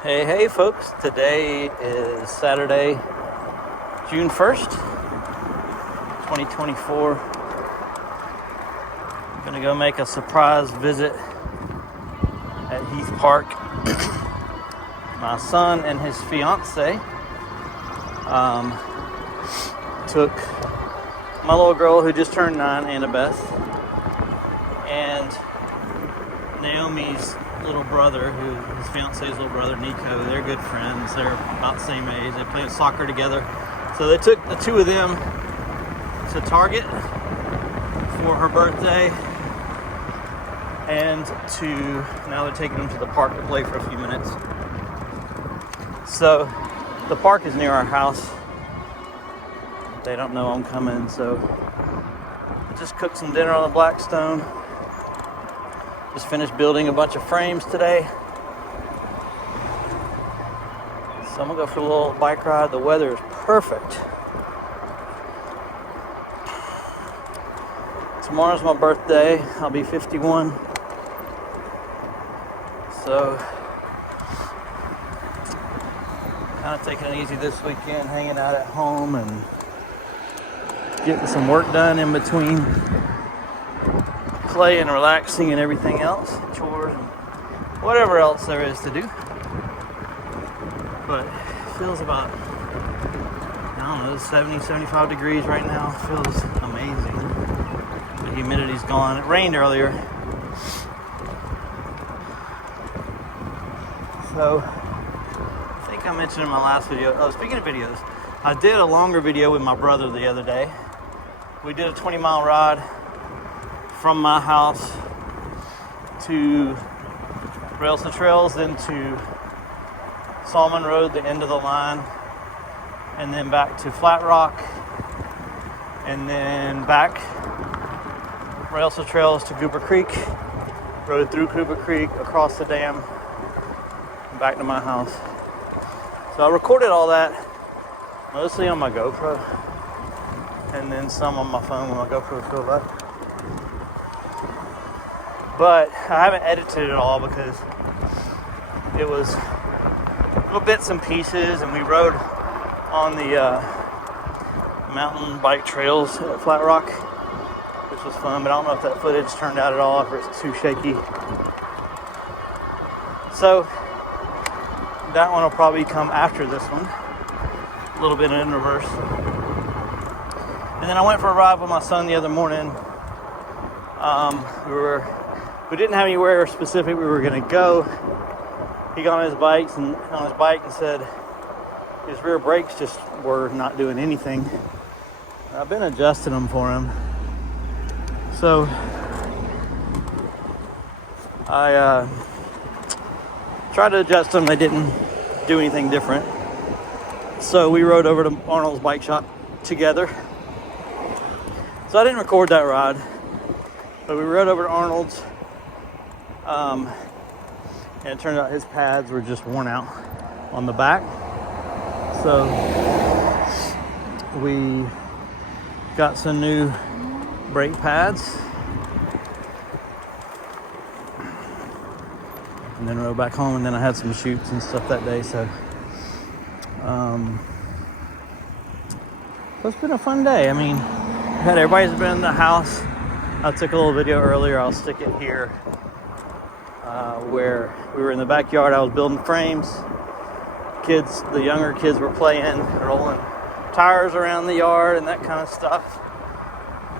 Hey folks, today is Saturday, June 1st, 2024. I'm gonna go make a surprise visit at Heath Park. My son and his fiance took my little girl who just turned 9, Annabeth, and Naomi's little brother, who his fiance's little brother, Nico. They're good friends. They're about the same age. They play soccer together. So they took the two of them to Target for her birthday, and now they're taking them to the park to play for a few minutes. So the park is near our house. They don't know I'm coming, so I just cooked some dinner on the Blackstone. Just finished building a bunch of frames today. So I'm gonna go for a little bike ride. The weather is perfect. Tomorrow's my birthday. I'll be 51. So kind of taking it easy this weekend, hanging out at home and getting some work done in between play and relaxing and everything else, chores and whatever else there is to do. But it feels about, I don't know, 70, 75 degrees right now. It feels amazing. The humidity's gone. It rained earlier. So I think I mentioned in my last video, speaking of videos, I did a longer video with my brother the other day. We did a 20-mile ride from my house to Rails to Trails, then to Salmon Road, the end of the line, and then back to Flat Rock, and then back Rails to Trails to Cooper Creek, rode through Cooper Creek, across the dam, and back to my house. So I recorded all that mostly on my GoPro, and then some on my phone when my GoPro still left. But I haven't edited it all because it was little bits and pieces, and we rode on the mountain bike trails at Flat Rock, which was fun, but I don't know if that footage turned out at all, if it's too shaky. So that one will probably come after this one, a little bit in reverse. And then I went for a ride with my son the other morning. We didn't have anywhere specific we were going to go. He got on his bike and said his rear brakes just were not doing anything. I've been adjusting them for him. So I tried to adjust them. They didn't do anything different. So we rode over to Arnold's bike shop together. So I didn't record that ride, but we rode over to Arnold's. And it turned out his pads were just worn out on the back. So we got some new brake pads. And then rode back home, and then I had some shoots and stuff that day. So it's been a fun day. I mean, everybody's been in the house. I took a little video earlier. I'll stick it here. Where we were in the backyard, I was building frames. The younger kids were playing, rolling tires around the yard and that kind of stuff.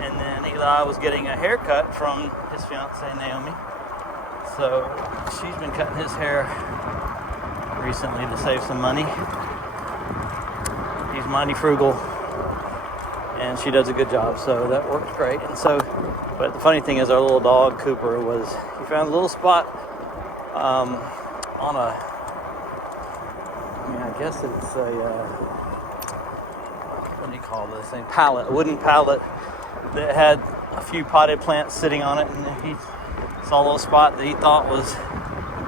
And then Eli was getting a haircut from his fiance, Naomi. So she's been cutting his hair recently to save some money. He's mighty frugal, and she does a good job, so that works great. And so, but the funny thing is, our little dog Cooper he found a little spot on I guess it's a what do you call this thing? A wooden pallet that had a few potted plants sitting on it, and he saw a little spot that he thought was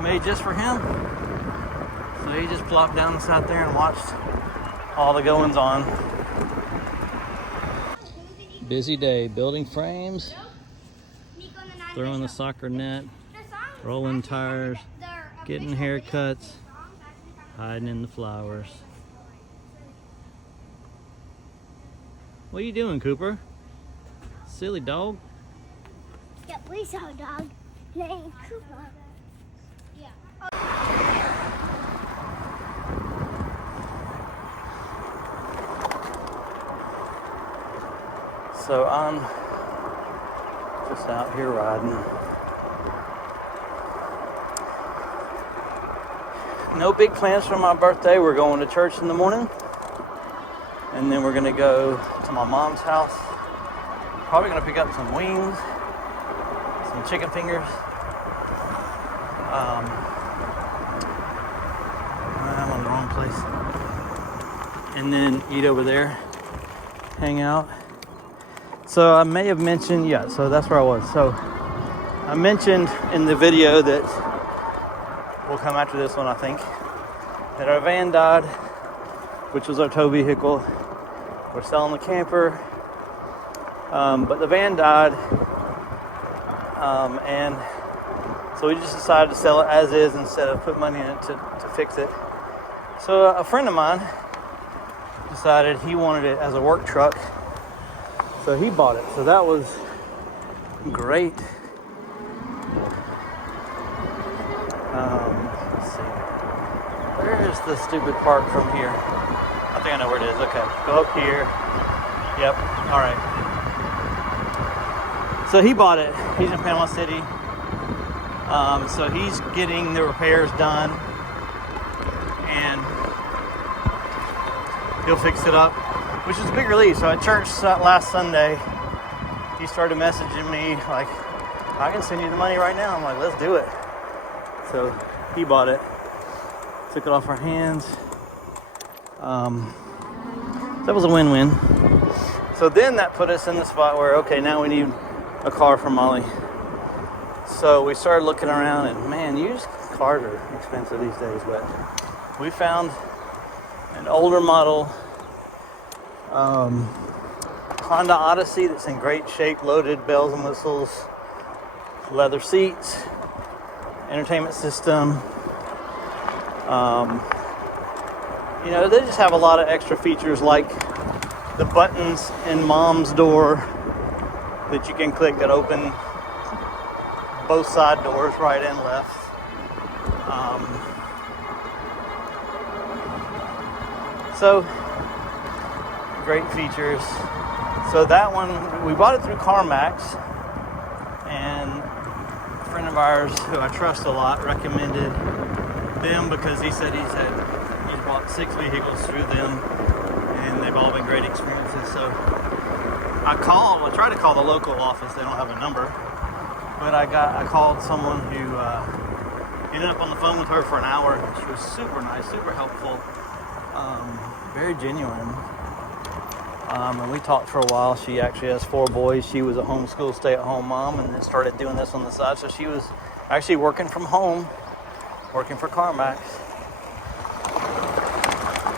made just for him. So he just plopped down and sat there and watched all the goings on. Busy day, building frames, throwing the soccer net, rolling tires, getting haircuts, Hiding in the flowers. What are you doing, Cooper? Silly dog. Yeah, we saw a dog named Cooper. Yeah. So I'm just out here riding. No big plans for my birthday. We're going to church in the morning. And then we're gonna go to my mom's house. Probably gonna pick up some wings, some chicken fingers. I'm on the wrong place. And then eat over there, hang out. So I may have mentioned, yeah, so that's where I was. So I mentioned in the video that will come after this one, I think, that our van died, which was our tow vehicle. We're selling the camper, but the van died, and so we just decided to sell it as is instead of put money in it to fix it. So a friend of mine decided he wanted it as a work truck, so he bought it. So that was great. Let's see. Where is the stupid park from here? I think I know where it is. Okay, go up here. Yep, all right. So he bought it. He's in Panama City. So he's getting the repairs done and he'll fix it up, which is a big relief. So at church last Sunday, he started messaging me like, I can send you the money right now. I'm like, let's do it. So he bought it, took it off our hands. That was a win-win. So then that put us in the spot where, okay, now we need a car for Molly. So we started looking around, and man, used cars are expensive these days, but we found an older model Honda Odyssey that's in great shape, loaded, bells and whistles, leather seats, entertainment system. You know, they just have a lot of extra features like the buttons in mom's door that you can click that open both side doors, right and left. So, great features. So that one, we bought it through CarMax, and a friend of ours who I trust a lot recommended them because he said he's bought 6 vehicles through them and they've all been great experiences. So I tried to call the local office. They don't have a number, but I called someone who ended up on the phone with her for an hour. She was super nice, super helpful, very genuine. And we talked for a while. She actually has 4 boys. She was a homeschool stay-at-home mom and then started doing this on the side. So she was actually working from home, working for CarMax.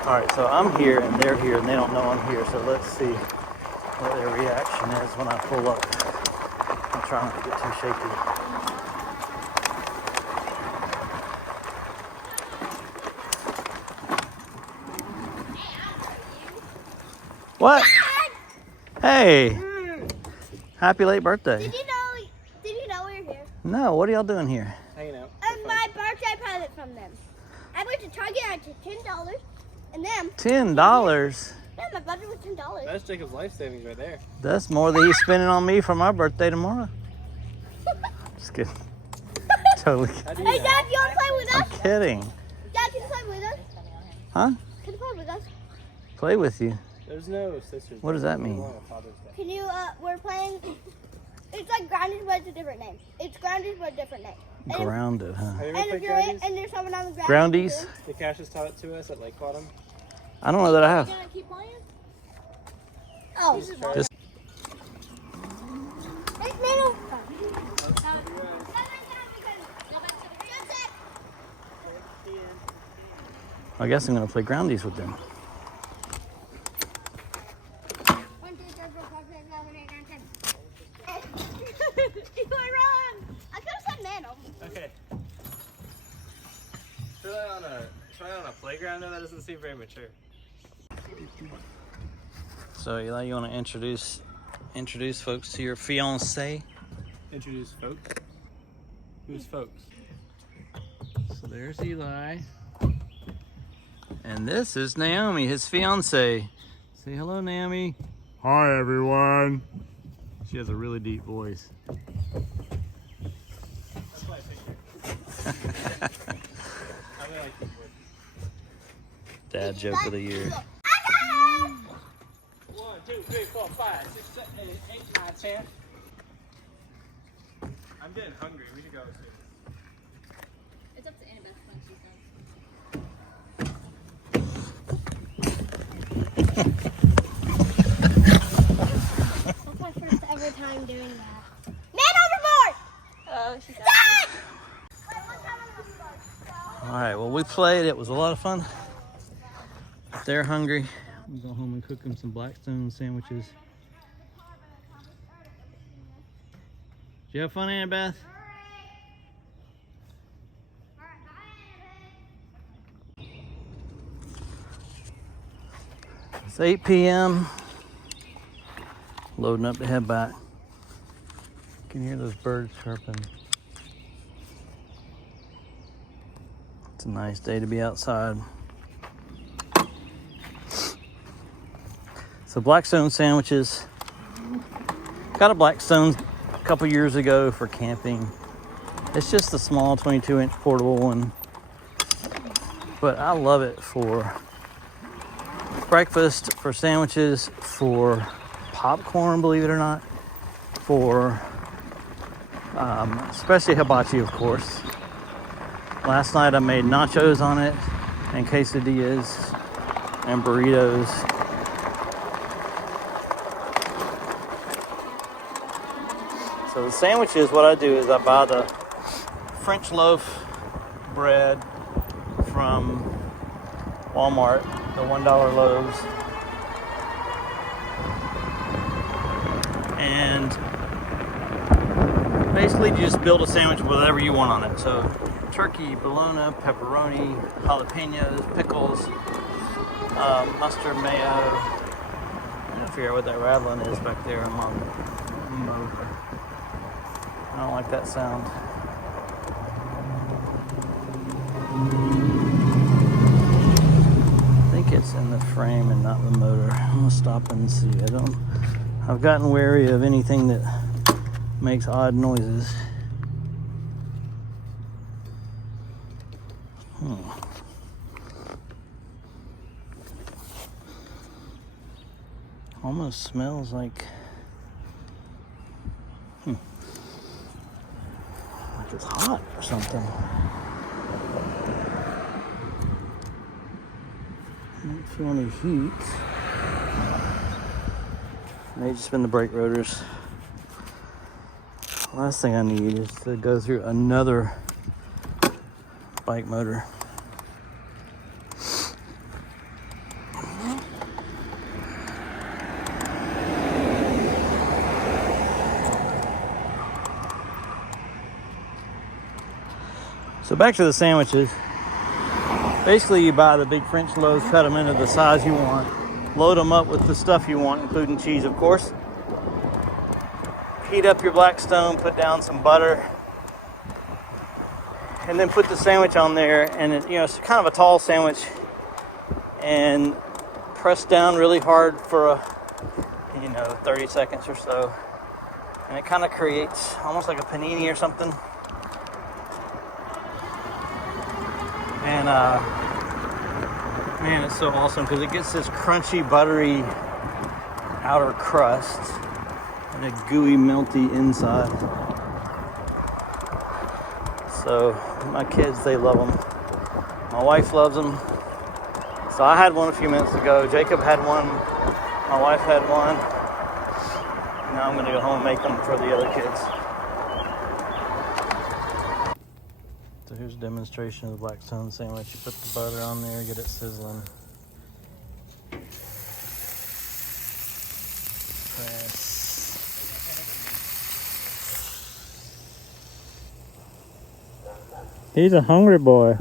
All right, so I'm here and they're here and they don't know I'm here. So let's see what their reaction is when I pull up. I'm trying not to get too shaky. What? Hey! Happy late birthday. Did you know we were here? No, what are y'all doing here? Hanging out. My birthday present from them. I went to Target and I took $10 and them. $10? Yeah, my budget was $10. That's Jacob's life savings right there. That's more than he's spending on me for my birthday tomorrow. Just kidding. Totally kidding. Hey, Dad, you want to play with us? I'm kidding. Dad, can you play with us? Huh? Can you play with us? Play with you. There's no sisters. What does that mean? Can you, we're playing, it's like grounded, but it's a different name. It's grounded, but a different name. Grounded, huh? Have you And ever if played you're Groundies? and there's someone on the ground. Groundies? The Cassius taught it to us at Lake Bottom. I don't know that I have. You want to keep playing? Oh. Just Hey, Nano. I guess I'm gonna play groundies with them. 1, 2, 3, 4, 5, 6, 7, 8, 9, 10. You were wrong. I could have said Nano. Okay. Try that on a Try on a playground though, that doesn't seem very mature. So Eli, you want to introduce folks to your fiance? Introduce folks. Who's folks? So there's Eli. And this is Naomi, his fiance. Say hello, Naomi. Hi, everyone. She has a really deep voice. That's my picture. I really like this word. Dad joke of the year. 1, 2, 3, 4, 5, 6, 7, 8, 9, 10. I'm getting hungry. We should go soon. It's up to Annabeth when she's done. That's my first ever time doing that. Man overboard! Oh, she's All right, well, we played. It was a lot of fun. If they're hungry, we'll go home and cook them some blackstone sandwiches. Did you have fun, Annabeth? It's 8 p.m. Loading up to head back. You can hear those birds chirping. It's a nice day to be outside. So Blackstone sandwiches. Got a Blackstone a couple years ago for camping. It's just a small 22-inch portable one. But I love it for breakfast, for sandwiches, for popcorn, believe it or not. For especially hibachi, of course. Last night I made nachos on it, and quesadillas, and burritos. So the sandwiches, what I do is I buy the French loaf bread from Walmart, the $1 loaves. And basically you just build a sandwich with whatever you want on it. So turkey, bologna, pepperoni, jalapenos, pickles, mustard, mayo. I'm trying to figure out what that rattling is back there on my motor. I don't like that sound. I think it's in the frame and not the motor. I'm gonna stop and see. I've gotten wary of anything that makes odd noises. Almost smells like it's hot or something. I don't feel any heat. May just been the brake rotors. Last thing I need is to go through another bike motor. So back to the sandwiches. Basically you buy the big French loaves, cut them into the size you want, load them up with the stuff you want, including cheese, of course. Heat up your Blackstone, put down some butter, and then put the sandwich on there. And it's kind of a tall sandwich, and press down really hard for 30 seconds or so, and it kind of creates almost like a panini or something. And man, it's so awesome because it gets this crunchy, buttery outer crust and a gooey, melty inside. So my kids, they love them. My wife loves them. So I had one a few minutes ago. Jacob had one. My wife had one. Now I'm gonna go home and make them for the other kids. So here's a demonstration of the Blackstone sandwich. You put the butter on there, get it sizzling. Press. He's a hungry boy.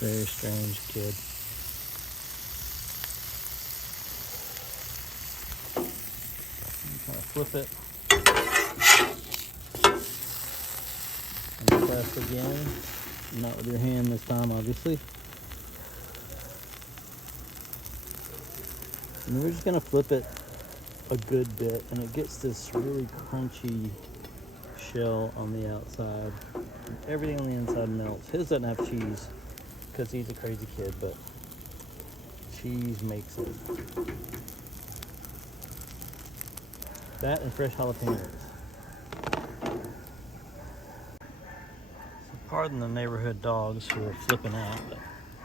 Very strange kid. Kind of flip it. And press again. Not with your hand this time, obviously. And we're just gonna flip it a good bit, and it gets this really crunchy shell on the outside. Everything on the inside melts. His doesn't have cheese because he's a crazy kid, but cheese makes it. That and fresh jalapenos. So pardon the neighborhood dogs who are flipping out, but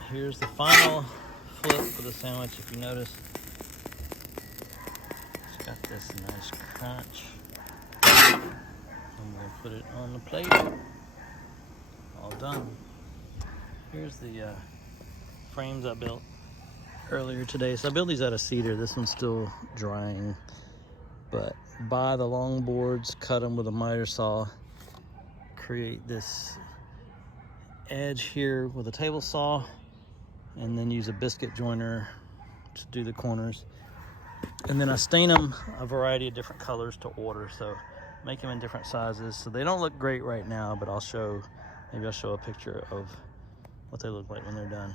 here's the final flip for the sandwich. If you notice, it's got this nice crunch. I'm gonna put it on the plate. All done. Here's the frames I built earlier today. So I built these out of cedar. This one's still drying, but buy the long boards, cut them with a miter saw, create this edge here with a table saw, and then use a biscuit joiner to do the corners. And then I stain them a variety of different colors to order, so make them in different sizes. So they don't look great right now, but maybe I'll show a picture of what they look like when they're done.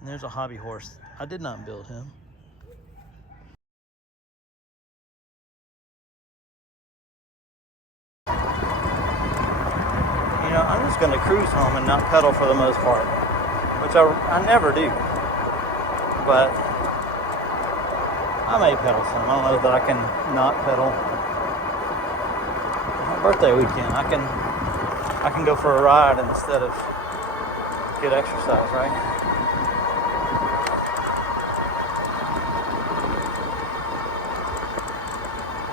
And there's a hobby horse. I did not build him. You know, I'm just gonna cruise home and not pedal for the most part, which I never do. But I may pedal some. I don't know that I can not pedal. My birthday weekend, I can go for a ride instead of get exercise, right?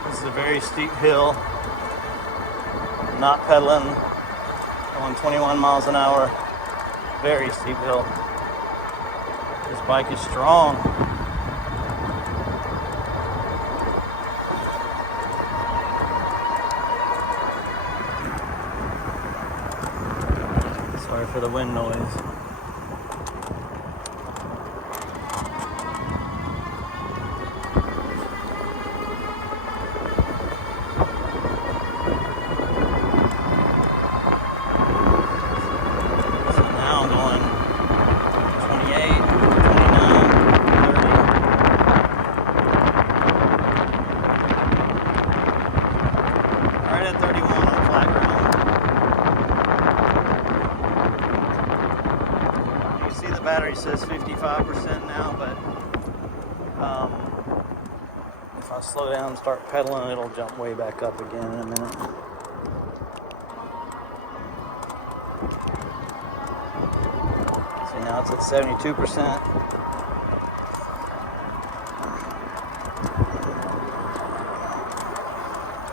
This is a very steep hill. Not pedaling, going 21 miles an hour. Very steep hill. This bike is strong. Sorry for the wind noise. Battery says 55% now, but if I slow down and start pedaling, it'll jump way back up again in a minute. See, now it's at 72%.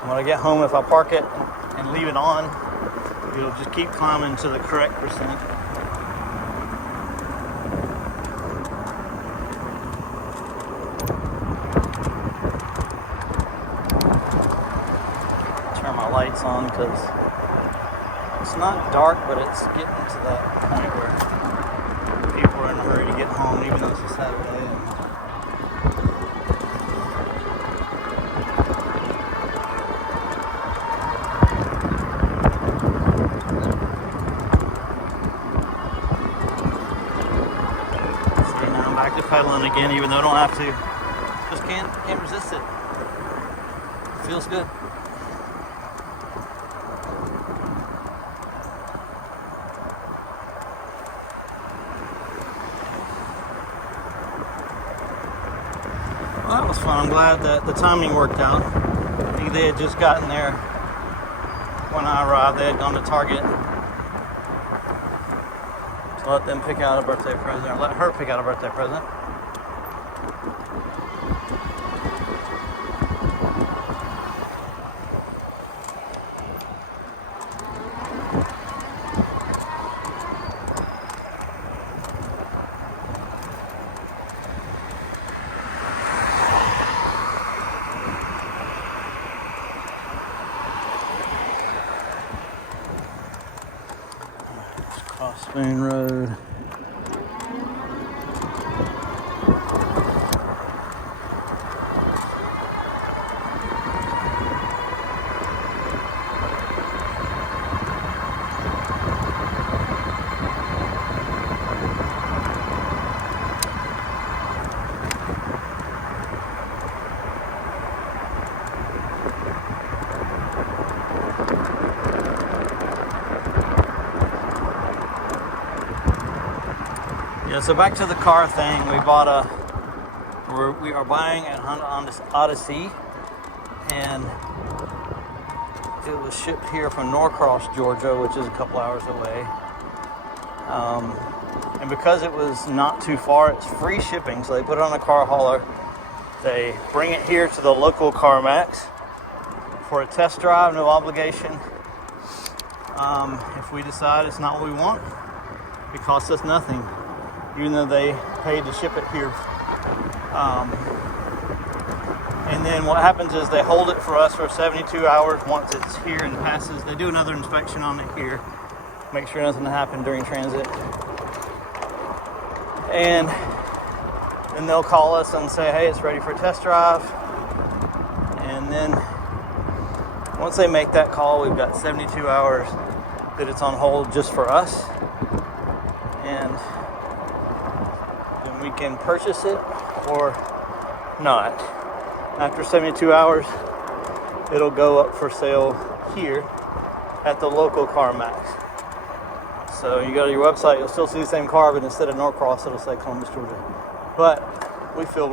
When I get home, if I park it and leave it on, it'll just keep climbing to the correct percent. Lights on because it's not dark, but it's getting to that point where people are in a hurry to get home, even though it's a Saturday. See, now I'm back to pedaling again, even though I don't have to. Just can't resist it. It feels good. Well, that was fun. I'm glad that the timing worked out. I think they had just gotten there when I arrived. They had gone to Target. So let them pick out a birthday present, or let her pick out a birthday present. Cross Spoon Road. Yeah, so back to the car thing. We are buying a Honda Odyssey, and it was shipped here from Norcross, Georgia, which is a couple hours away. And because it was not too far, it's free shipping. So they put it on a car hauler. They bring it here to the local CarMax for a test drive, no obligation. If we decide it's not what we want, it costs us nothing, even though they paid to ship it here. And then what happens is they hold it for us for 72 hours once it's here and passes. They do another inspection on it here, make sure nothing happened during transit. And then they'll call us and say, hey, it's ready for a test drive. And then once they make that call, we've got 72 hours that it's on hold just for us. And then we can purchase it or not. After 72 hours, it'll go up for sale here at the local CarMax. So you go to your website, you'll still see the same car, but instead of Norcross, it'll say Columbus, Georgia. But we feel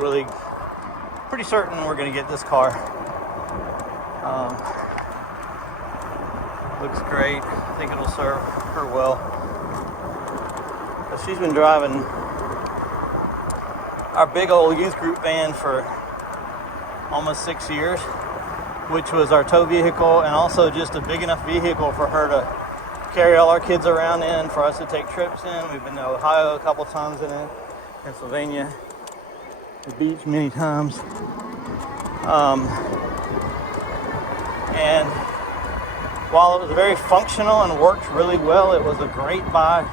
pretty certain we're going to get this car. Looks great. I think it'll serve her well. But she's been driving our big old youth group van for almost 6 years, which was our tow vehicle and also just a big enough vehicle for her to carry all our kids around in, for us to take trips in. We've been to Ohio a couple times in it, Pennsylvania, the beach many times. And while it was very functional and worked really well, it was a great buy.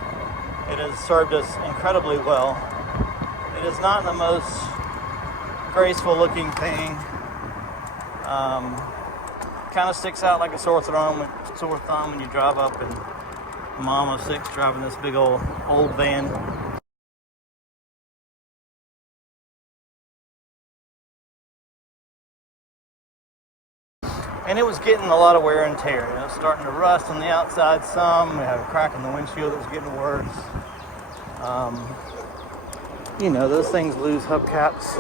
It has served us incredibly well. It is not the most graceful looking thing. Kind of sticks out like a sore thumb when you drive up, and a mom of 6 driving this big old van. And it was getting a lot of wear and tear. It was starting to rust on the outside some. We had a crack in the windshield that was getting worse. Those things lose hubcaps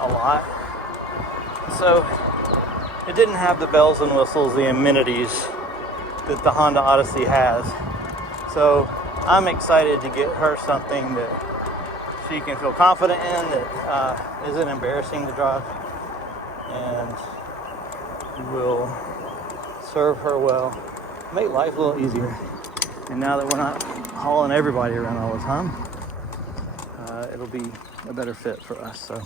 a lot. So it didn't have the bells and whistles, the amenities that the Honda Odyssey has. So I'm excited to get her something that she can feel confident in, that isn't embarrassing to drive, and will serve her well, make life a little easier. And now that we're not hauling everybody around all the time, it'll be a better fit for us. So,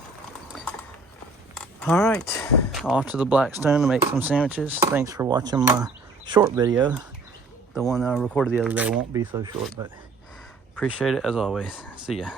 all right, off to the Blackstone to make some sandwiches. Thanks for watching my short video. The one that I recorded the other day won't be so short, but appreciate it as always. See ya.